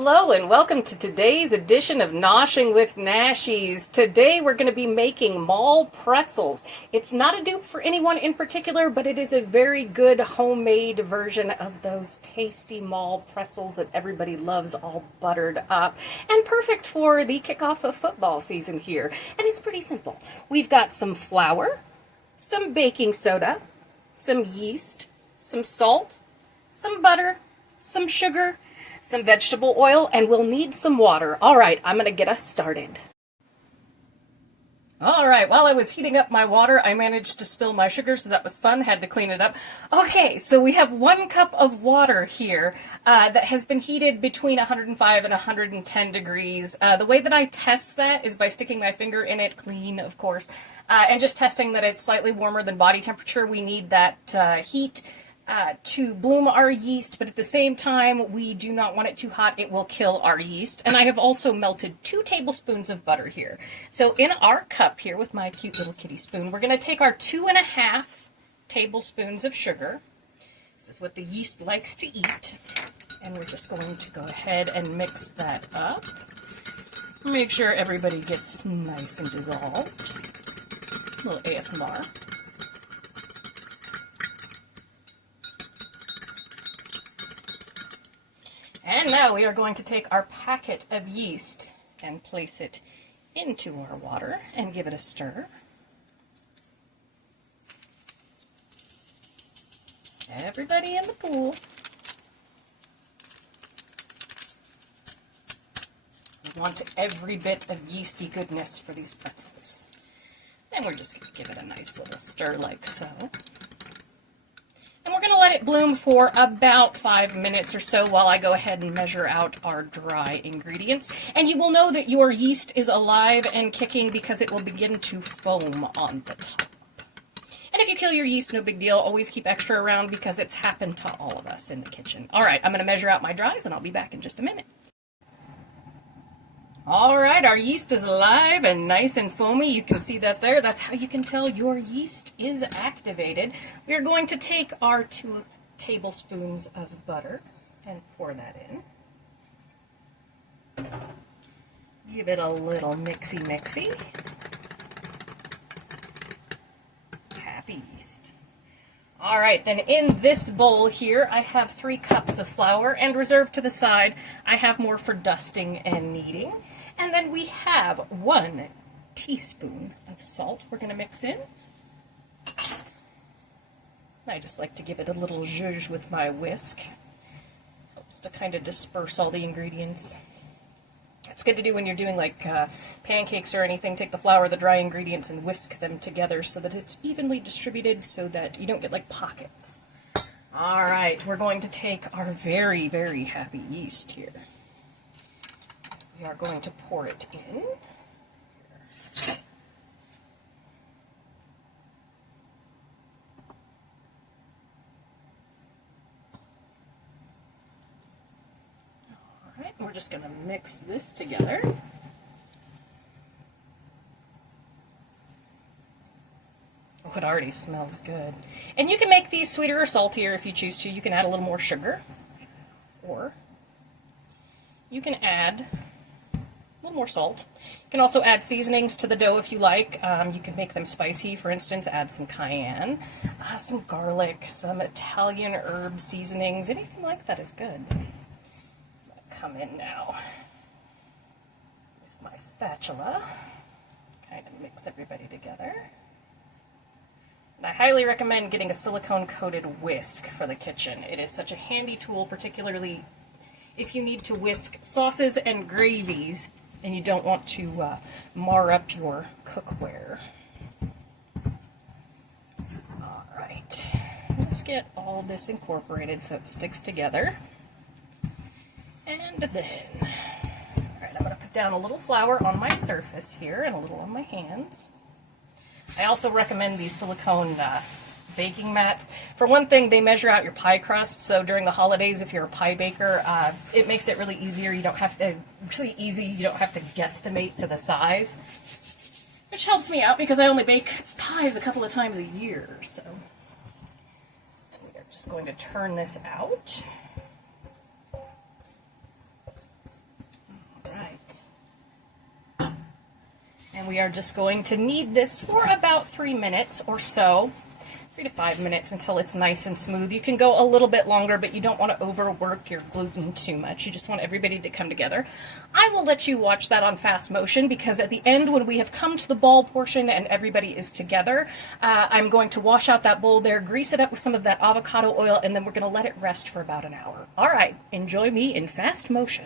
Hello and welcome to today's edition of Noshing with Nashies. Today we're going to be making mall pretzels. It's not a dupe for anyone in particular, but it is a very good homemade version of those tasty mall pretzels that everybody loves, all buttered up, and perfect for the kickoff of football season here. And it's pretty simple. We've got some flour, some baking soda, some yeast, some salt, some butter, some sugar, some vegetable oil, and we'll need some water. All right, I'm going to get us started. All right, while I was heating up my water, I managed to spill my sugar, so that was fun. Had to clean it up. Okay, so we have 1 cup of water here that has been heated between 105 and 110 degrees. The way that I test that is by sticking my finger in it, clean, of course, and just testing that it's slightly warmer than body temperature. We need that heat to bloom our yeast, but at the same time, we do not want it too hot. It will kill our yeast. And I have also melted 2 tablespoons of butter here. So in our cup here with my cute little kitty spoon, we're going to take our 2.5 tablespoons of sugar. This is what the yeast likes to eat. And we're just going to go ahead and mix that up. Make sure everybody gets nice and dissolved. A little ASMR. And now we are going to take our packet of yeast and place it into our water and give it a stir. Everybody in the pool. We want every bit of yeasty goodness for these pretzels. And we're just going to give it a nice little stir like so. And we're going to let it bloom for about 5 minutes or so while I go ahead and measure out our dry ingredients. And you will know that your yeast is alive and kicking because it will begin to foam on the top. And if you kill your yeast, no big deal. Always keep extra around because it's happened to all of us in the kitchen. All right, I'm going to measure out my dries and I'll be back in just a minute. All right, our yeast is alive and nice and foamy. You can see that there. That's how you can tell your yeast is activated. We are going to take our 2 tablespoons of butter and pour that in. Give it a little mixy-mixy. Happy yeast. All right, then in this bowl here, I have 3 cups of flour, and reserved to the side, I have more for dusting and kneading. And then we have 1 teaspoon of salt we're going to mix in. I just like to give it a little zhuzh with my whisk. Helps to kind of disperse all the ingredients. It's good to do when you're doing like pancakes or anything. Take the flour, the dry ingredients, and whisk them together so that it's evenly distributed so that you don't get like pockets. All right, we're going to take our very, very happy yeast here. We are going to pour it in. All right, we're just going to mix this together. Oh, it already smells good. And you can make these sweeter or saltier if you choose to. You can add a little more sugar, or you can add a little more salt. You can also add seasonings to the dough if you like. You can make them spicy. For instance, add some cayenne, some garlic, some Italian herb seasonings. Anything like that is good. I'm going to come in now with my spatula. Kind of mix everybody together. And I highly recommend getting a silicone-coated whisk for the kitchen. It is such a handy tool, particularly if you need to whisk sauces and gravies and you don't want to mar up your cookware. All right, let's get all this incorporated so it sticks together. And then, all right, I'm going to put down a little flour on my surface here and a little on my hands. I also recommend these silicone baking mats. For one thing, they measure out your pie crust, so during the holidays, if you're a pie baker, it makes it really easier. You don't have to, really easy, you don't have to guesstimate to the size, which helps me out because I only bake pies a couple of times a year, so. And we are just going to turn this out. And we are just going to knead this for about 3 minutes or so, 3 to 5 minutes until it's nice and smooth. You can go a little bit longer, but you don't want to overwork your gluten too much. You just want everybody to come together. I will let you watch that on fast motion because at the end, when we have come to the ball portion and everybody is together, I'm going to wash out that bowl there, grease it up with some of that avocado oil, and then we're going to let it rest for about an hour. All right, enjoy me in fast motion.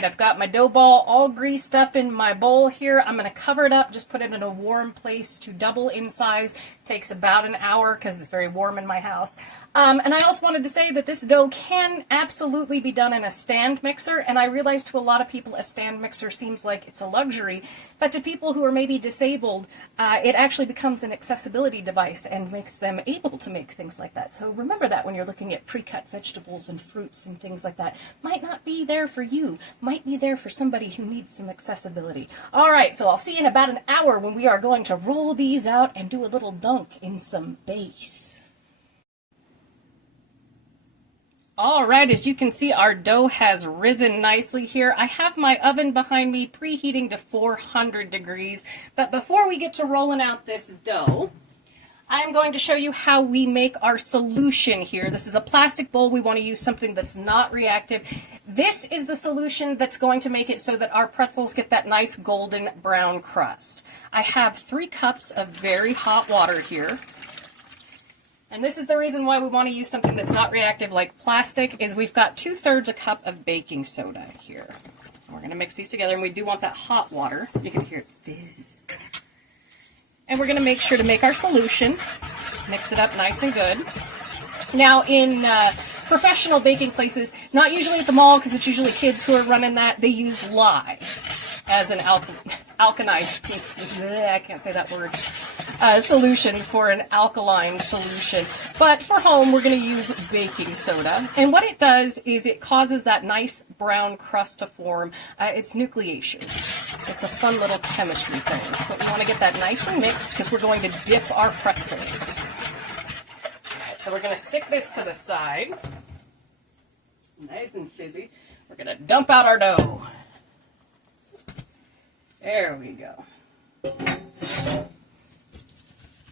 I've got my dough ball all greased up in my bowl here. I'm going to cover it up, just put it in a warm place to double in size. Takes about an hour because it's very warm in my house. And I also wanted to say that this dough can absolutely be done in a stand mixer, and I realize to a lot of people a stand mixer seems like it's a luxury, but to people who are maybe disabled, it actually becomes an accessibility device and makes them able to make things like that. So remember that when you're looking at pre-cut vegetables and fruits and things like that. Might not be there for you, might be there for somebody who needs some accessibility. All right, so I'll see you in about an hour when we are going to roll these out and do a little dunk in some base. All right, as you can see, our dough has risen nicely here. I have my oven behind me preheating to 400 degrees, but before we get to rolling out this dough, I'm going to show you how we make our solution here. This is a plastic bowl. We want to use something that's not reactive. This is the solution that's going to make it so that our pretzels get that nice golden brown crust. I have 3 cups of very hot water here. And this is the reason why we want to use something that's not reactive like plastic, is we've got 2/3 a cup of baking soda here. And we're going to mix these together, and we do want that hot water. You can hear it fizz. And we're going to make sure to make our solution, mix it up nice and good. Now in professional baking places, not usually at the mall because it's usually kids who are running that, they use lye as an alkalized, I can't say that word, solution for an alkaline solution. But for home, we're going to use baking soda. And what it does is it causes that nice brown crust to form. It's nucleation. It's a fun little chemistry thing. But we want to get that nice and mixed because we're going to dip our pretzels. All right, so we're going to stick this to the side. Nice and fizzy. We're going to dump out our dough. There we go.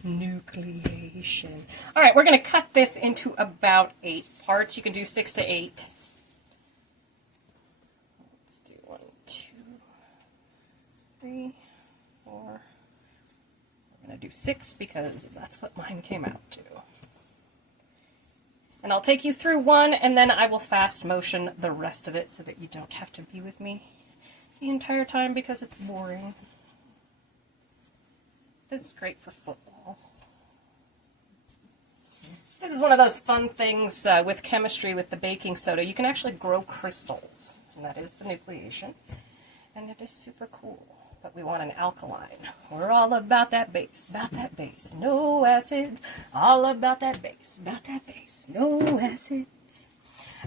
Nucleation. All right, we're going to cut this into about 8 parts. You can do 6 to 8. Let's do 1, 2, 3, 4. We're going to do 6 because that's what mine came out to. And I'll take you through one, and then I will fast motion the rest of it so that you don't have to be with me the entire time because it's boring. This is great for football. This is one of those fun things with chemistry with the baking soda. You can actually grow crystals, and that is the nucleation. And it is super cool. But we want an alkaline. We're all about that base, no acids. All about that base, no acids.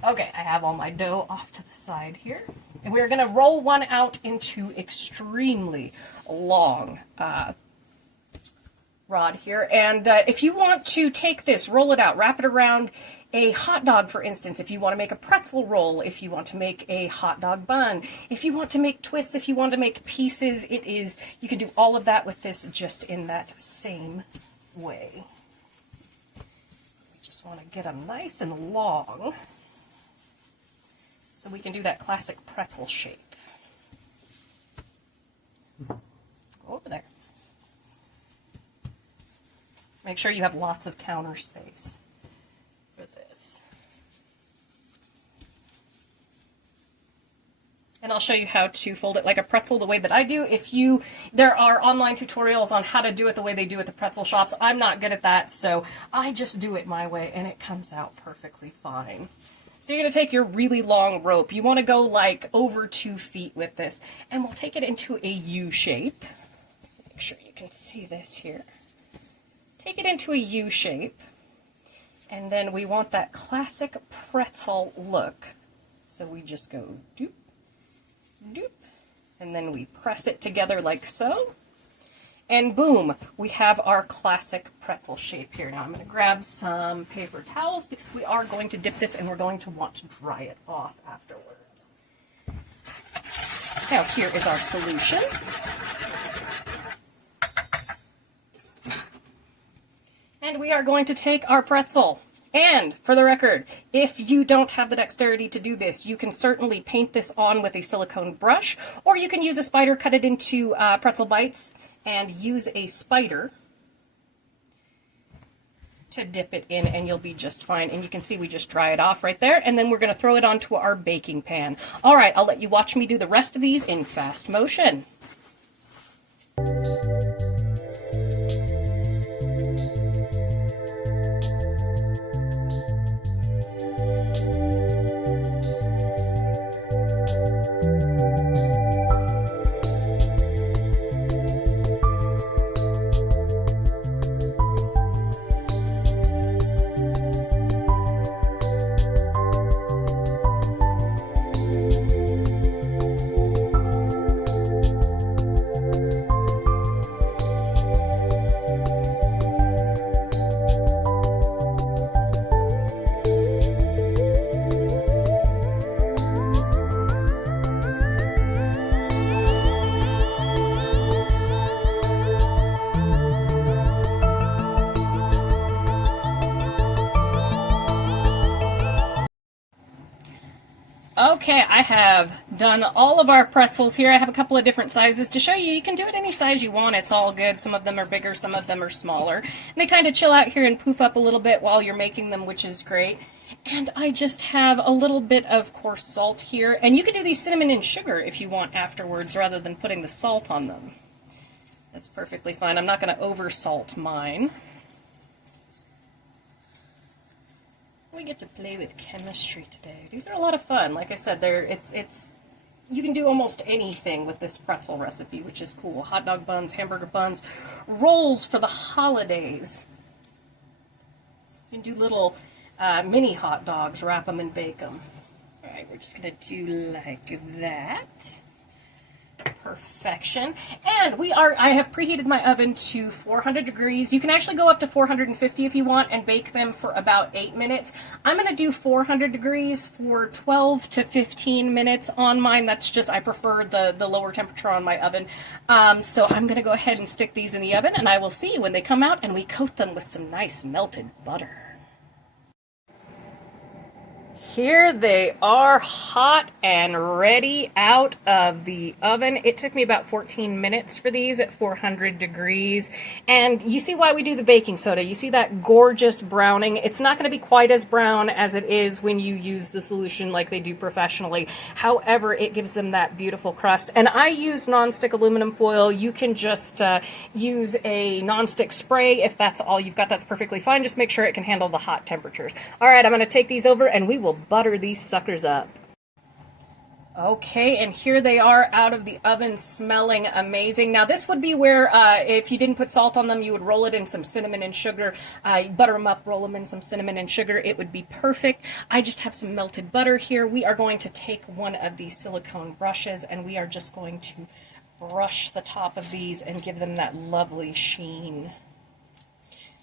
Okay, I have all my dough off to the side here. And we're going to roll one out into extremely long rod here. And if you want to take this, roll it out, wrap it around a hot dog, for instance, if you want to make a pretzel roll, if you want to make a hot dog bun, if you want to make twists, if you want to make pieces, you can do all of that with this just in that same way. We just want to get them nice and long so we can do that classic pretzel shape. Go over there. Make sure you have lots of counter space for this. And I'll show you how to fold it like a pretzel the way that I do. There are online tutorials on how to do it the way they do at the pretzel shops. I'm not good at that, so I just do it my way, and it comes out perfectly fine. So you're going to take your really long rope. You want to go like over 2 feet with this, and we'll take it into a U shape. Let's make sure you can see this here. Take it into a U shape, and then we want that classic pretzel look. So we just go doop, doop, and then we press it together like so, and boom, we have our classic pretzel shape here. Now I'm going to grab some paper towels because we are going to dip this and we're going to want to dry it off afterwards. Now here is our solution. And we are going to take our pretzel. And, for the record, if you don't have the dexterity to do this, you can certainly paint this on with a silicone brush, or you can use a spider, cut it into pretzel bites, and use a spider to dip it in, and you'll be just fine. And you can see we just dry it off right there, and then we're going to throw it onto our baking pan. All right, I'll let you watch me do the rest of these in fast motion. Okay, I have done all of our pretzels here. I have a couple of different sizes to show you. You can do it any size you want. It's all good. Some of them are bigger, some of them are smaller. And they kind of chill out here and poof up a little bit while you're making them, which is great. And I just have a little bit of coarse salt here. And you can do these cinnamon and sugar if you want afterwards rather than putting the salt on them. That's perfectly fine. I'm not going to over salt mine. We get to play with chemistry today. These are a lot of fun. Like I said, you can do almost anything with this pretzel recipe, which is cool. Hot dog buns, hamburger buns, rolls for the holidays. You can do little mini hot dogs, wrap them and bake them. All right, we're just going to do like that. Perfection. And I have preheated my oven to 400 degrees. You can actually go up to 450 if you want and bake them for about 8 minutes. I'm going to do 400 degrees for 12 to 15 minutes on mine. That's just, I prefer the lower temperature on my oven. So I'm going to go ahead and stick these in the oven, and I will see you when they come out and we coat them with some nice melted butter. Here they are, hot and ready out of the oven. It took me about 14 minutes for these at 400 degrees. And you see why we do the baking soda. You see that gorgeous browning. It's not going to be quite as brown as it is when you use the solution like they do professionally. However, it gives them that beautiful crust. And I use nonstick aluminum foil. You can just use a nonstick spray if that's all you've got. That's perfectly fine. Just make sure it can handle the hot temperatures. All right, I'm going to take these over and we will butter these suckers up. Okay, and here they are out of the oven, smelling amazing. Now this would be where if you didn't put salt on them, you would roll it in some cinnamon and sugar. Butter them up, roll them in some cinnamon and sugar. It would be perfect. I just have some melted butter here. We are going to take one of these silicone brushes and we are just going to brush the top of these and give them that lovely sheen.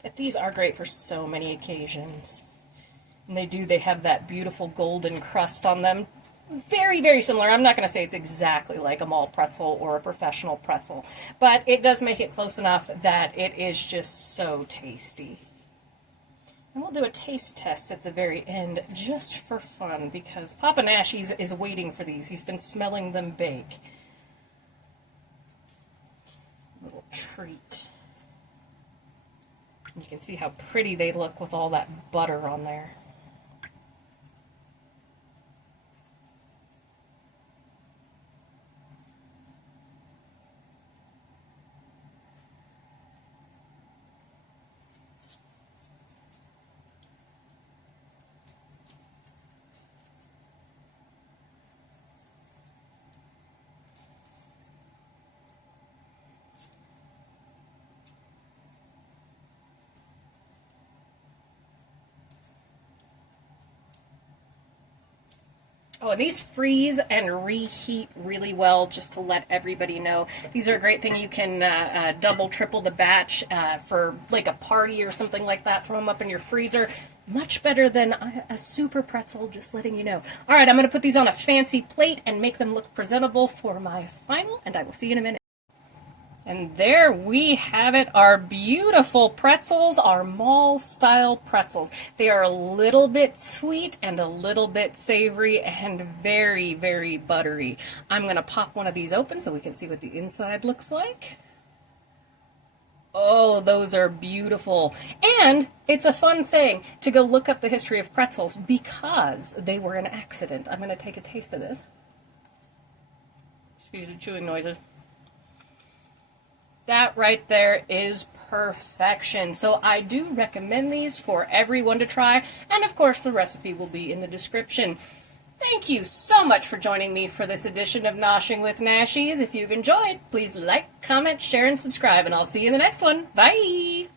But these are great for so many occasions. And they have that beautiful golden crust on them. Very, very similar. I'm not going to say it's exactly like a mall pretzel or a professional pretzel, but it does make it close enough that it is just so tasty. And we'll do a taste test at the very end just for fun because Papa Nashies is waiting for these. He's been smelling them bake. Little treat. You can see how pretty they look with all that butter on there. Oh, and these freeze and reheat really well, just to let everybody know. These are a great thing. You can double, triple the batch for like a party or something like that. Throw them up in your freezer. Much better than a super pretzel, just letting you know. All right, I'm going to put these on a fancy plate and make them look presentable for my final, and I will see you in a minute. And there we have it, our beautiful pretzels, our mall-style pretzels. They are a little bit sweet and a little bit savory and very, very buttery. I'm going to pop one of these open so we can see what the inside looks like. Oh, those are beautiful. And it's a fun thing to go look up the history of pretzels because they were an accident. I'm going to take a taste of this. Excuse the chewing noises. That right there is perfection. So I do recommend these for everyone to try, and of course the recipe will be in the description. Thank you so much for joining me for this edition of Noshing with Nashies. If you've enjoyed, please like, comment, share, and subscribe, and I'll see you in the next one. Bye!